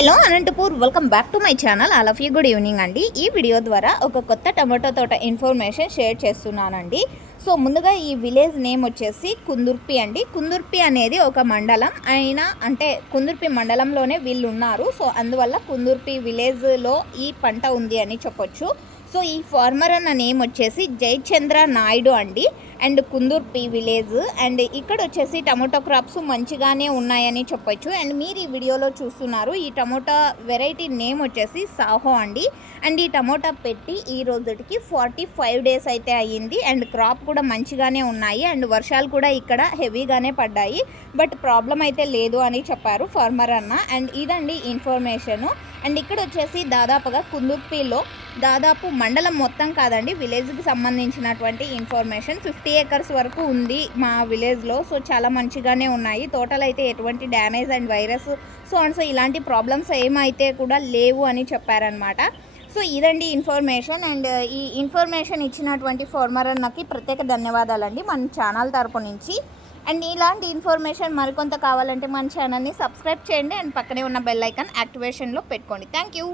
Hello Anantapur, welcome back to my channel. All of you good evening అండి. ఈ video ద్వారా ఒక కొత్త టమాటో తోట ఇన్ఫర్మేషన్ షేర్ చేస్తున్నానండి. సో ముందుగా ఈ విలేజ్ నేమ్ వచ్చేసి కుందుర్పి అండి. కుందుర్పి అనేది ఒక మండలం అయినా, అంటే కుందుర్పి మండలంలోనే వీళ్ళు ఉన్నారు. సో అందువల్ల కుందుర్పి విలేజ్లో ఈ పంట ఉంది అని చెప్పొచ్చు. సో ఈ ఫార్మర్ అన్న నేమ్ వచ్చేసి జయచంద్ర నాయుడు అండి. And Kundurpi village. అండ్ ఇక్కడ వచ్చేసి టమోటో క్రాప్స్ మంచిగానే ఉన్నాయని చెప్పొచ్చు. అండ్ మీరు ఈ వీడియోలో చూస్తున్నారు, ఈ టమోటా వెరైటీ నేమ్ వచ్చేసి సాహో అండి. అండ్ ఈ టమోటా పెట్టి ఈ రోజుకి 45 డేస్ అయితే అయ్యింది. అండ్ క్రాప్ కూడా మంచిగానే ఉన్నాయి. అండ్ వర్షాలు కూడా ఇక్కడ హెవీగానే పడ్డాయి. బట్ ప్రాబ్లం అయితే లేదు అని చెప్పారు ఫార్మర్ అన్న. అండ్ ఇదండి ఇన్ఫర్మేషను. అండ్ ఇక్కడ వచ్చేసి దాదాపుగా కుందుర్పిలో దాదాపు మండలం మొత్తం కాదండి, విలేజ్కి సంబంధించినటువంటి ఇన్ఫర్మేషన్ 50 ఏకర్స్ వరకు ఉంది మా విలేజ్లో. సో చాలా మంచిగానే ఉన్నాయి. తోటలు అయితే ఎటువంటి డ్యామేజ్ అండ్ వైరస్ సో ఇలాంటి ప్రాబ్లమ్స్ ఏమైతే కూడా లేవు అని చెప్పారనమాట. సో ఇదండి ఇన్ఫర్మేషన్. అండ్ ఈ ఇన్ఫర్మేషన్ ఇచ్చినటువంటి ఫార్మర్ అన్నకి ప్రత్యేక ధన్యవాదాలండి మన ఛానల్ తరపు నుంచి. అండ్ ఇలాంటి ఇన్ఫర్మేషన్ మరికొంత కావాలంటే మన ఛానల్ని సబ్స్క్రైబ్ చేయండి. అండ్ పక్కనే ఉన్న బెల్ ఐకాన్ యాక్టివేషన్లో పెట్టుకోండి. Thank you.